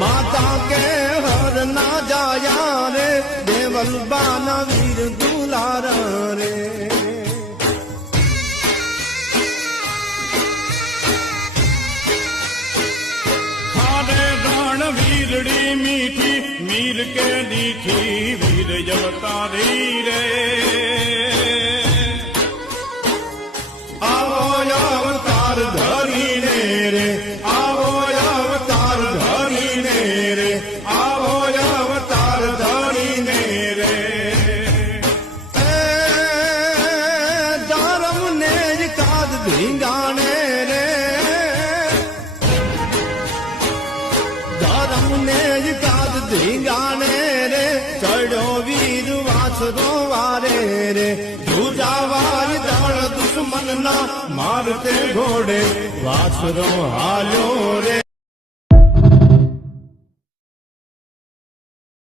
माता के हर ना जाया रे देवल बाना वीर दुलारा रे खारे रण वीरड़ी मीठी मीर के दीठी वीर जवतारी रे आवो अवतार धरी ने रे आवो अवतार धरी ने रे आवो अवतार धरी ने रे धर्म ने काद धींगाने रे धर्म ने काद धींगाने रे चढ़ो वीर वासरो वारे रे दूजावार दल दुश्मन ना मारते घोड़े वासरो हालो रे।